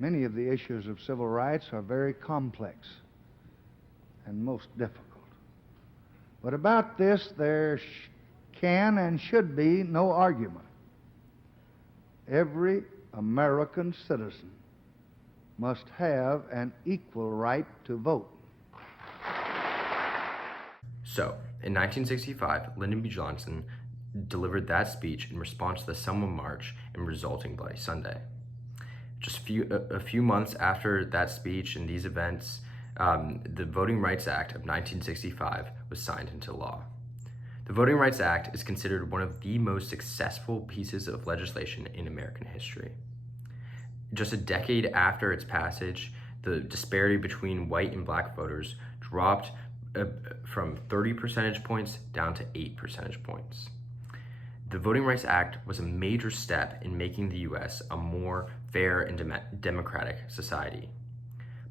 Many of the issues of civil rights are very complex and most difficult. But about this, there can and should be no argument. Every American citizen must have an equal right to vote. So, in 1965, Lyndon B. Johnson delivered that speech in response to the Selma March and resulting Bloody Sunday. Just a few months after that speech and these events, the Voting Rights Act of 1965 was signed into law. The Voting Rights Act is considered one of the most successful pieces of legislation in American history. Just a decade after its passage, the disparity between white and black voters dropped from 30 percentage points down to 8 percentage points. The Voting Rights Act was a major step in making the U.S. a more fair and democratic society.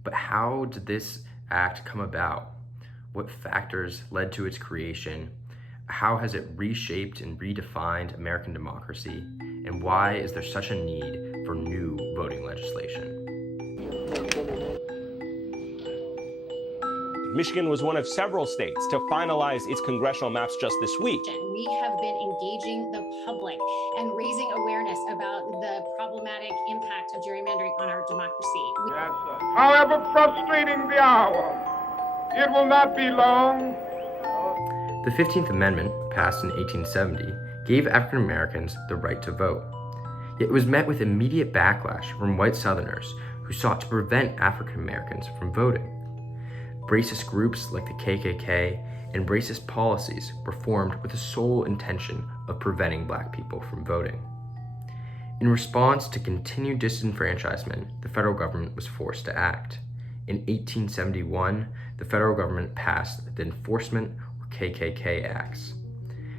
But how did this act come about? What factors led to its creation? How has it reshaped and redefined American democracy? And why is there such a need for new voting legislation? Michigan was one of several states to finalize its congressional maps just this week. We have been engaging the public and raising awareness about the problematic impact of gerrymandering on our democracy. Yes, sir. However frustrating the hour, it will not be long. The 15th Amendment, passed in 1870, gave African Americans the right to vote. Yet it was met with immediate backlash from white Southerners who sought to prevent African Americans from voting. Racist groups like the KKK and racist policies were formed with the sole intention of preventing black people from voting. In response to continued disenfranchisement, the federal government was forced to act. In 1871, the federal government passed the Enforcement or KKK Acts.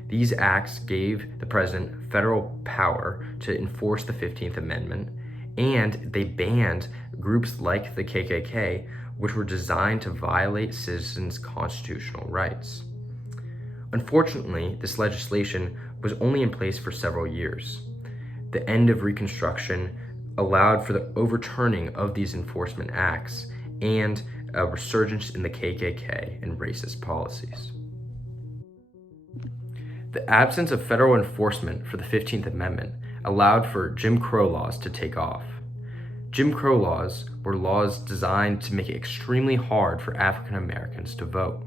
These acts gave the president federal power to enforce the 15th Amendment, and they banned groups like the KKK, which were designed to violate citizens' constitutional rights. Unfortunately, this legislation was only in place for several years. The end of Reconstruction allowed for the overturning of these enforcement acts and a resurgence in the KKK and racist policies. The absence of federal enforcement for the 15th Amendment allowed for Jim Crow laws to take off. Jim Crow laws were laws designed to make it extremely hard for African Americans to vote.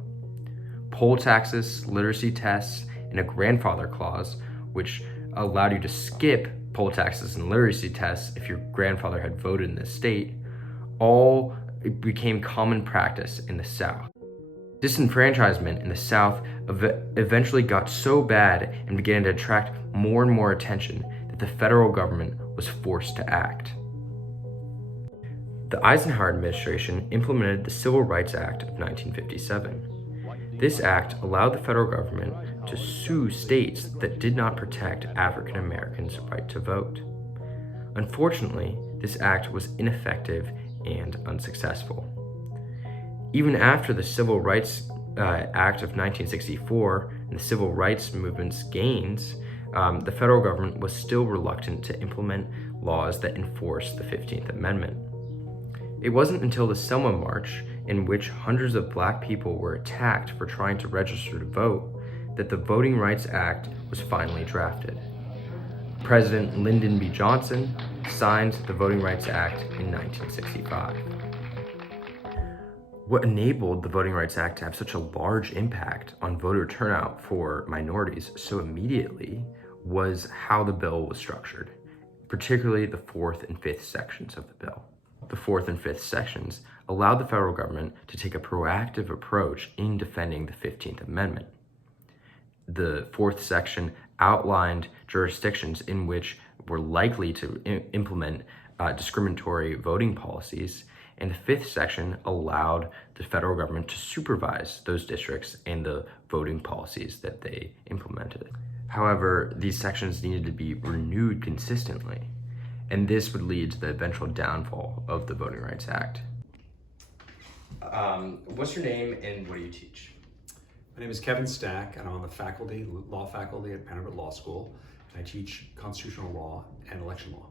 Poll taxes, literacy tests, and a grandfather clause, which allowed you to skip poll taxes and literacy tests if your grandfather had voted in this state, all became common practice in the South. Disenfranchisement in the South eventually got so bad and began to attract more and more attention that the federal government was forced to act. The Eisenhower administration implemented the Civil Rights Act of 1957. This act allowed the federal government to sue states that did not protect African Americans' right to vote. Unfortunately, this act was ineffective and unsuccessful. Even after the Civil Rights Act of 1964 and the Civil Rights Movement's gains, the federal government was still reluctant to implement laws that enforced the 15th Amendment. It wasn't until the Selma March, in which hundreds of black people were attacked for trying to register to vote, that the Voting Rights Act was finally drafted. President Lyndon B. Johnson signed the Voting Rights Act in 1965. What enabled the Voting Rights Act to have such a large impact on voter turnout for minorities so immediately was how the bill was structured, particularly the 4th and 5th sections of the bill. The 4th and 5th sections allowed the federal government to take a proactive approach in defending the 15th Amendment. The 4th section outlined jurisdictions in which were likely to implement discriminatory voting policies, and the 5th section allowed the federal government to supervise those districts and the voting policies that they implemented. However, these sections needed to be renewed consistently, and this would lead to the eventual downfall of the Voting Rights Act. What's your name and what do you teach? My name is Kevin Stack, and I'm on the law faculty at Vanderbilt Law School. I teach constitutional law and election law.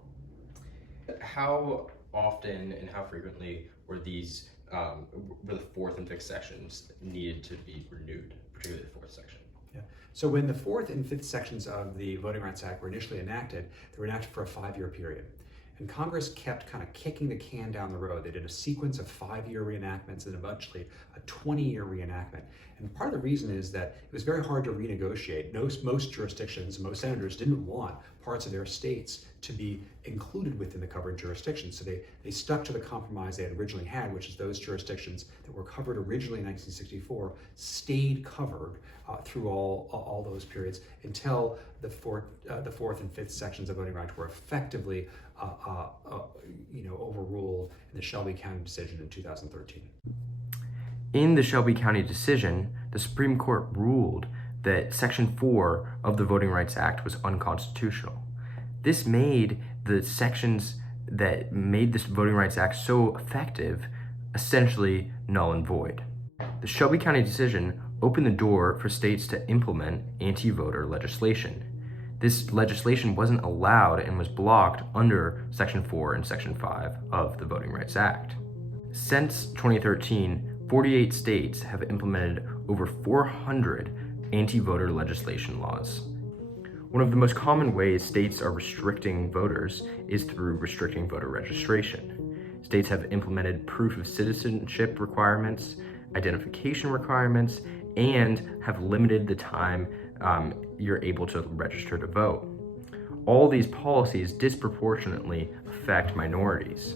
How often and how frequently were these were the fourth and fifth sections needed to be renewed, particularly the fourth section? Yeah. So when the fourth and fifth sections of the Voting Rights Act were initially enacted, they were enacted for a 5-year period. And Congress kept kind of kicking the can down the road. They did a sequence of 5-year reenactments and eventually a 20-year reenactment. And part of the reason is that it was very hard to renegotiate. Most jurisdictions, most senators didn't want parts of their states to be included within the covered jurisdictions. So they stuck to the compromise they had originally had, which is those jurisdictions that were covered originally in 1964 stayed covered through all those periods until the fourth and fifth sections of voting rights were effectively overruled in the Shelby County decision in 2013. In the Shelby County decision, the Supreme Court ruled that Section 4 of the Voting Rights Act was unconstitutional. This made the sections that made this Voting Rights Act so effective essentially null and void. The Shelby County decision opened the door for states to implement anti-voter legislation. This legislation wasn't allowed and was blocked under Section 4 and Section 5 of the Voting Rights Act. Since 2013, 48 states have implemented over 400 anti-voter legislation laws. One of the most common ways states are restricting voters is through restricting voter registration. States have implemented proof of citizenship requirements, identification requirements, and have limited the time you're able to register to vote. All these policies disproportionately affect minorities.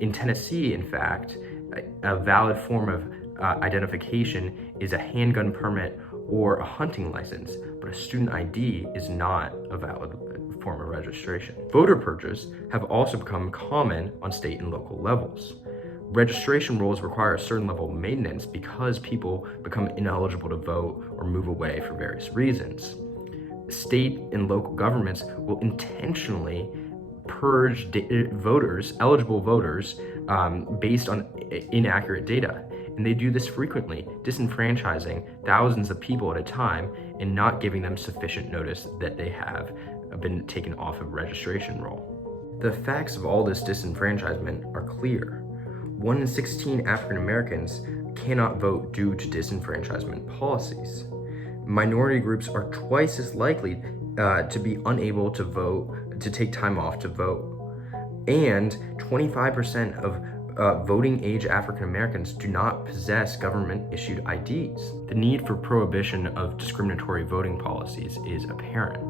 In Tennessee, in fact, a valid form of identification is a handgun permit or a hunting license, but a student ID is not a valid form of registration. Voter purges have also become common on state and local levels. Registration rules require a certain level of maintenance because people become ineligible to vote or move away for various reasons. State and local governments will intentionally purge eligible voters, based on inaccurate data. And they do this frequently, disenfranchising thousands of people at a time and not giving them sufficient notice that they have been taken off of registration roll. The effects of all this disenfranchisement are clear. 1 in 16 African Americans cannot vote due to disenfranchisement policies. Minority groups are twice as likely to be unable to vote, to take time off to vote. And 25% of voting age African Americans do not possess government-issued IDs. The need for prohibition of discriminatory voting policies is apparent.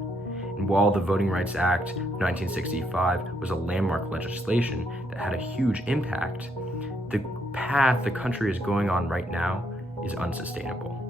And while the Voting Rights Act of 1965 was a landmark legislation that had a huge impact, the path the country is going on right now is unsustainable.